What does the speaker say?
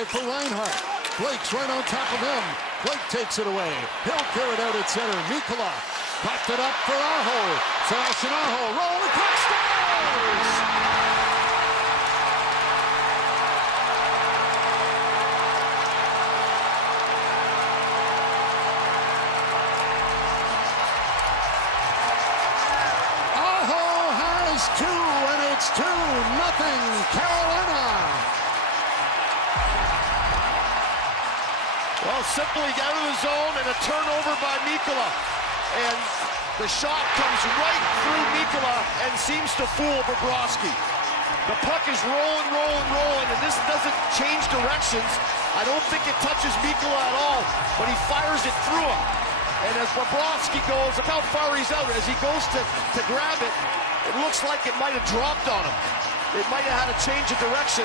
it for Reinhart. Blake's right on top of him. Blake takes it away. He'll clear it out at center. Mikkola popped it up for Aho. Sebastian Aho rolling across stars. Aho has two, and it's 2-0 Carolina. Well, simply out of the zone and a turnover by Mikkola. And the shot comes right through Mikkola and seems to fool Bobrovsky. The puck is rolling, and this doesn't change directions. I don't think it touches Mikkola at all, but he fires it through him. And as Bobrovsky goes, look how far he's out. As he goes to grab it, it looks like it might have dropped on him. It might have had a change of direction.